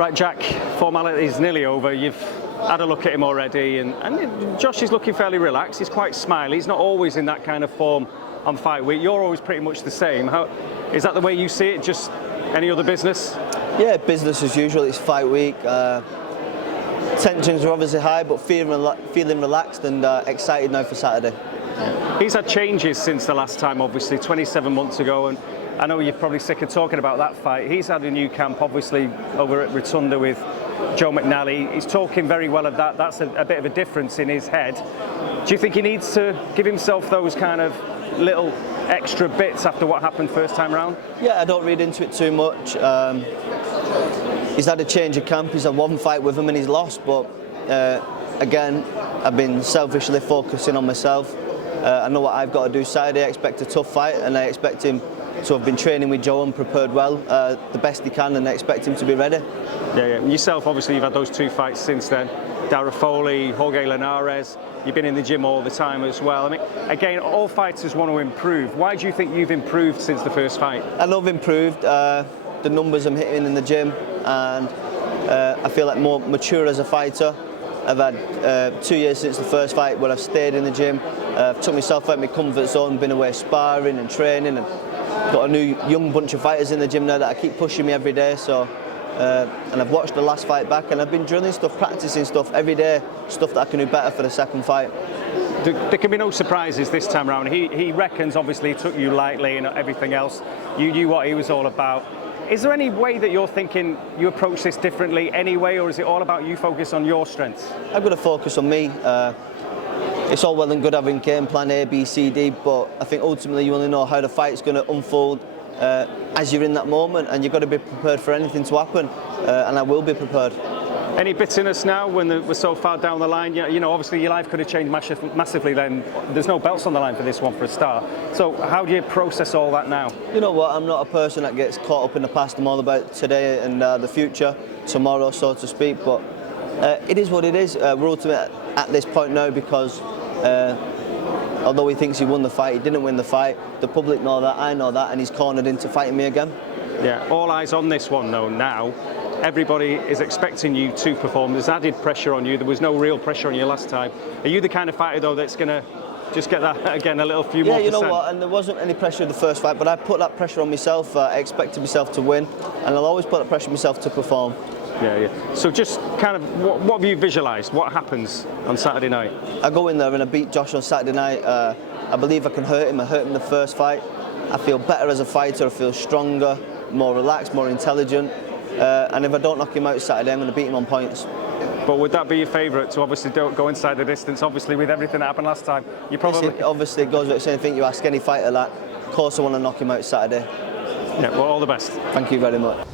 Right, Jack, formality is nearly over. You've had a look at him already, and Josh is looking fairly relaxed. He's quite smiley. He's not always in that kind of form on fight week. You're always pretty much the same. Is that the way you see it? Just any other business? Yeah, business as usual. It's fight week. Tensions are obviously high, but feeling relaxed and excited now for Saturday. He's had changes since the last time, obviously, 27 months ago, and I know you're probably sick of talking about that fight. He's had a new camp, obviously, over at Rotunda with Joe McNally. He's talking very well of that. That's a bit of a difference in his head. Do you think he needs to give himself those kind of little extra bits after what happened first time round? Yeah, I don't read into it too much. He's had a change of camp. He's had one fight with him and he's lost, but again, I've been selfishly focusing on myself. I know what I've got to do Saturday. I expect a tough fight, and I expect him to have been training with Joe and prepared well, the best he can, and I expect him to be ready. Yeah. Yourself, obviously, you've had those two fights since then. Dara Foley, Jorge Linares. You've been in the gym all the time as well. I mean, again, all fighters want to improve. Why do you think you've improved since the first fight? I know I've improved. The numbers I'm hitting in the gym, and I feel like more mature as a fighter. I've had 2 years since the first fight where I've stayed in the gym. I've took myself out of my comfort zone, been away sparring and training, and got a new young bunch of fighters in the gym now that I keep pushing me every day. So, and I've watched the last fight back, and I've been drilling stuff, practicing stuff every day, stuff that I can do better for the second fight. There can be no surprises this time around. He reckons, obviously, he took you lightly and everything else. You knew what he was all about. Is there any way that you're thinking you approach this differently anyway, or is it all about you focus on your strengths? I've got to focus on me. It's all well and good having game plan A, B, C, D, but I think ultimately you only know how the fight's going to unfold as you're in that moment, and you've got to be prepared for anything to happen, and I will be prepared. Any bitterness now when we're so far down the line? You know, obviously your life could have changed massively then. There's no belts on the line for this one for a start. So how do you process all that now? You know what, I'm not a person that gets caught up in the past. I'm all about today and the future, tomorrow, so to speak. But it is what it is. We're ultimately at this point now because although he thinks he won the fight, he didn't win the fight. The public know that, I know that, and he's cornered into fighting me again. Yeah, all eyes on this one though now. Everybody is expecting you to perform. There's added pressure on you. There was no real pressure on you last time. Are you the kind of fighter though that's going to just get that again a little few more percent? Yeah, you know what, and there wasn't any pressure in the first fight, but I put that pressure on myself. I expected myself to win, and I'll always put that pressure on myself to perform. Yeah. So just kind of, what have you visualised? What happens on Saturday night? I go in there and I beat Josh on Saturday night. I believe I can hurt him. I hurt him in the first fight. I feel better as a fighter. I feel stronger, more relaxed, more intelligent. And if I don't knock him out Saturday, I'm going to beat him on points. But would that be your favourite, to obviously don't go inside the distance? Obviously, with everything that happened last time, you probably... It obviously goes without saying, I think you ask any fighter that, of course I want to knock him out Saturday. Yeah, well, all the best. Thank you very much.